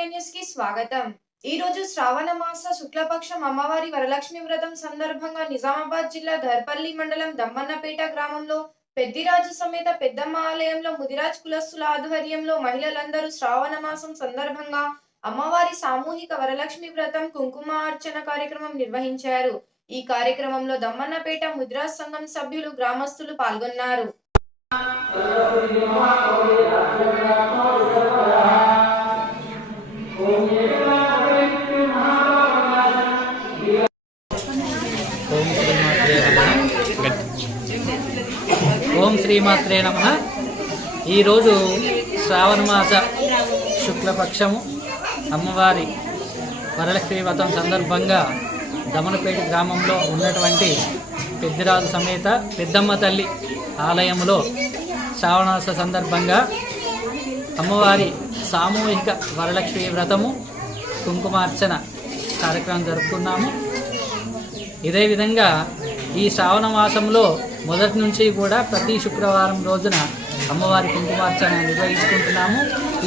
న్యూస్కి స్వాగతం. ఈ రోజు శ్రావణ మాస శుక్లపక్షం అమ్మవారి వరలక్ష్మి వ్రతం సందర్భంగా నిజామాబాద్ జిల్లా ధర్పల్లి మండలం దమ్మన్నపేట గ్రామంలో పెద్దిరాజు సమేత పెద్దమ్మ ఆలయంలో ముదిరాజ్ కులస్తుల ఆధ్వర్యంలో మహిళలందరూ శ్రావణ మాసం సందర్భంగా అమ్మవారి సామూహిక వరలక్ష్మి వ్రతం కుంకుమ అర్చన కార్యక్రమం నిర్వహించారు. ఈ కార్యక్రమంలో దమ్మన్నపేట ముదిరాజ్ సంఘం సభ్యులు గ్రామస్తులు పాల్గొన్నారు. ఓం శ్రీమాత్రే నమ. ఈరోజు శ్రావణ మాస శుక్లపక్షము. అమ్మవారి వరలక్ష్మి వ్రతం సందర్భంగా దమనపేట గ్రామంలో ఉన్నటువంటి పెద్దిరాజు సమేత పెద్దమ్మ తల్లి ఆలయంలో శ్రావణమాస సందర్భంగా అమ్మవారి సామూహిక వరలక్ష్మి వ్రతము కుంకుమార్చన కార్యక్రమం జరుపుకున్నాము. ఇదే విధంగా ఈ శ్రావణ మాసంలో మొదటి నుంచి కూడా ప్రతి శుక్రవారం రోజున అమ్మవారి కుంకుమార్చన నిర్వహించుకుంటున్నాము.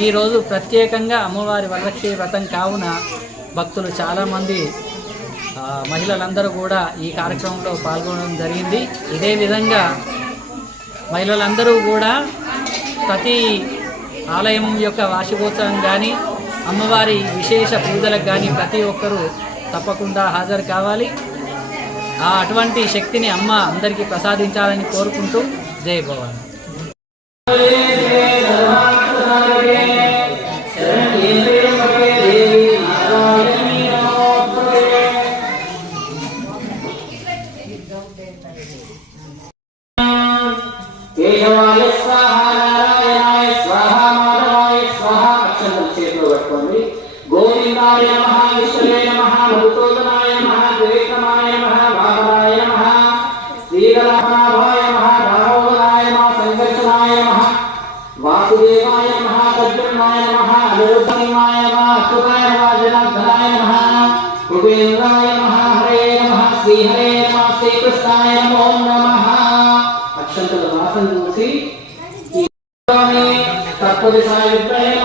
ఈరోజు ప్రత్యేకంగా అమ్మవారి వరలక్ష్మి వ్రతం కావున భక్తులు చాలామంది మహిళలందరూ కూడా ఈ కార్యక్రమంలో పాల్గొనడం జరిగింది. ఇదే విధంగా మహిళలందరూ కూడా ప్రతి ఆలయం యొక్క వార్షికోత్సవం కానీ అమ్మవారి విశేష పూజలకు కానీ ప్రతి ఒక్కరూ తప్పకుండా హాజరు కావాలి. ఆ అటువంటి శక్తిని అమ్మ అందరికీ ప్రసాదించాలని కోరుకుంటూ జై భవాని. గోవిందాయ నమ విశ్వే నమ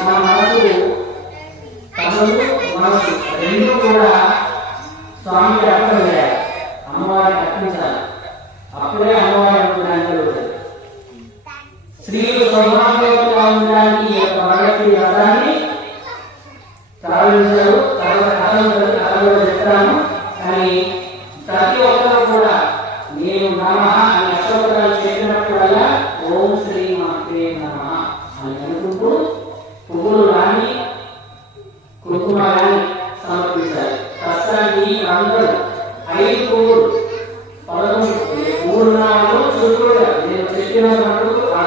మన మనసు తమలు మనసు రెండు కూడా స్వామికి అర్థం చేయాలి అమ్మవారికి అర్పించాలి అప్పుడే అమ్మవారి అనుకున్నాను కలుగుతుంది స్త్రీలు సౌభాగ్యవతిగా ఉండడానికి ఈ యొక్క వరలక్ష్మి వ్రతాన్ని ప్రారంభించారు. తర్వాత కథలు కథలో చెప్తాను కానీ ప్రతి ఒక్కరు కూడా నేను నమ అని అక్షోత్తరాలు చెప్పినప్పుడల్లా ఓం శ్రీ మాత్రే నమ అని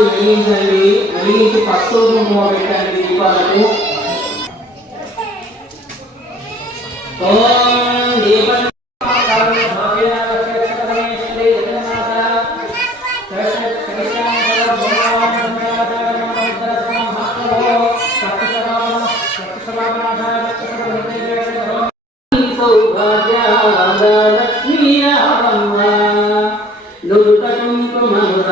దీపాలు వెలిగించండి వెలిగించి పసుపు కుంకుమ పెట్టండి దీపాలకు ఓం దీపం సౌభాగ్య లక్ష్మీ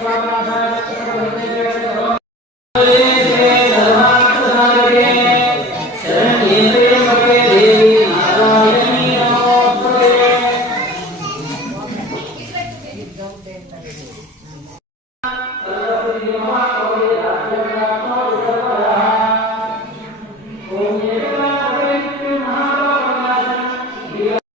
सर्वापराधाय